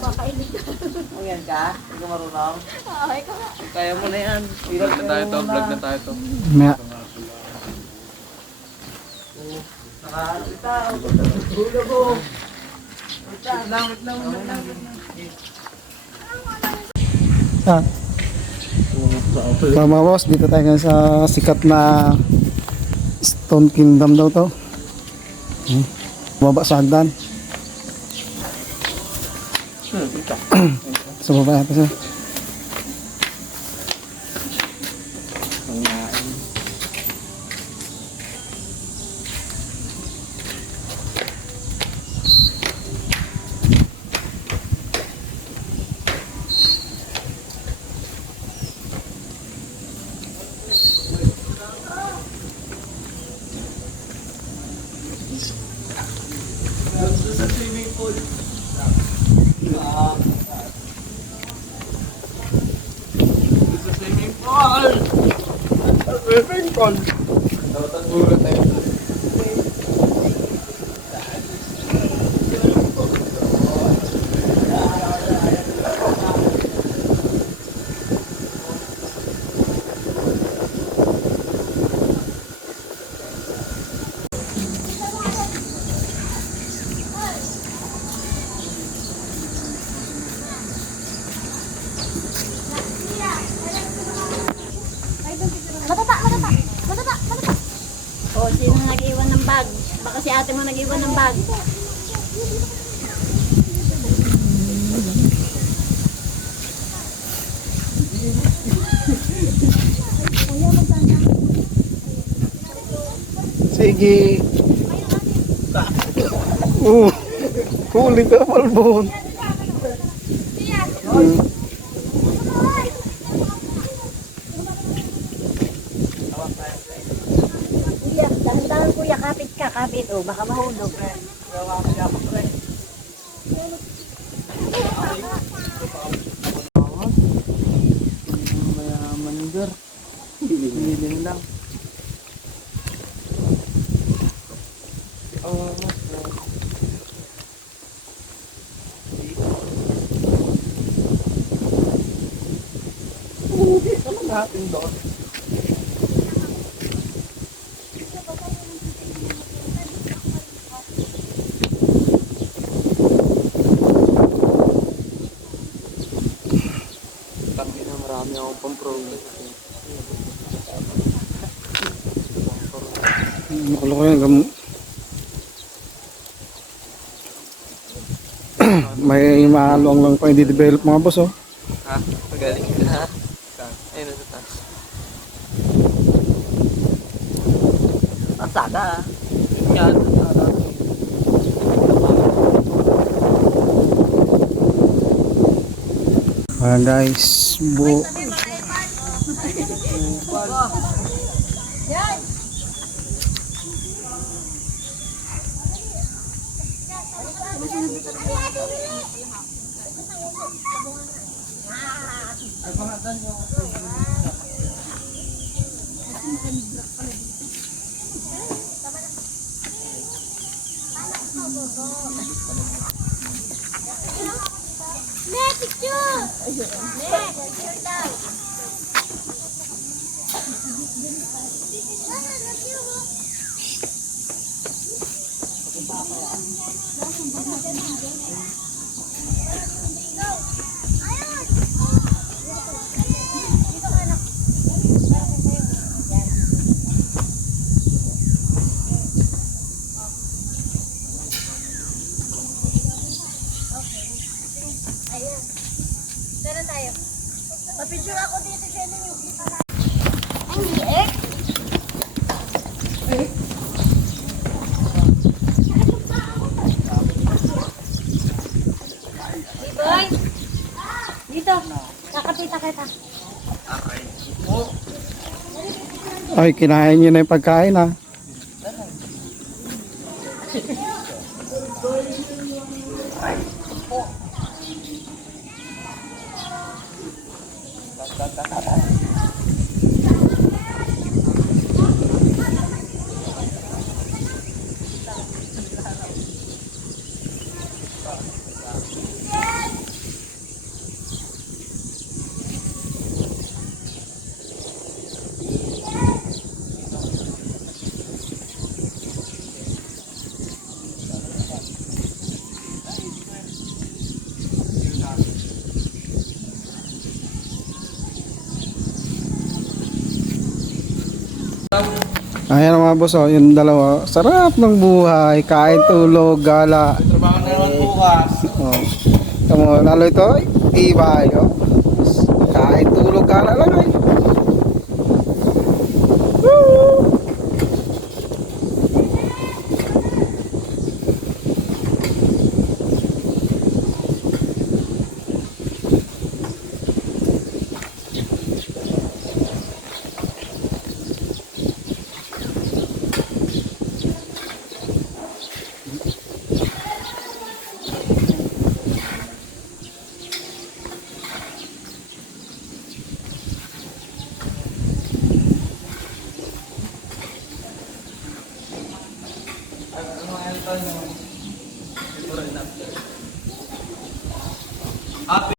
Makailig ka. Ang yan ka? Hindi ka marunong? Okay ka nga. Kaya mo na yan. Vlog na tayo to, vlog na tayo to. Maya. Nakakita. Hula mo. Wait lang. Ah. So mga boss, dito tayo ngayon sa sikat na Stone Kingdom daw to. Baba sa hagdan. Sa baba yata siya. Sa swimming pool. Sa swimming pool. Swimming pool. Tawatan muna tayo. Matata. O, sino nag-iwan ng bag? Baka si ate mo nag-iwan ng bag. Sige. Huli ka, Malbon. Kuya, dahan-dahan kuya, kapit ka, kapit. O, baka mahulog. Mayaman girl. Hilin lang. Oh, ano natin doon? Tangi na marami akong pang-progress. Makulo ko yan. May mahalong lang pa hindi develop mga boss oh. Ha? Magaling ka ha? Ayun na sa taas. Asada ha? Yan, asada. Ayan guys, Tara tayo. Papicture ako dito, Jenny. Ang liit. Boy! Dito. Kakapita kita. ay kinain nyo na yung pagkain ha. Ayan mga boss, oh, yung dalawa. Sarap ng buhay. Kain, tulog, gala. Trabaho na naman bukas. Oh. Tamo, lalo ito, tibay. Oh. Kain, tulog, gala lang eh. Woo!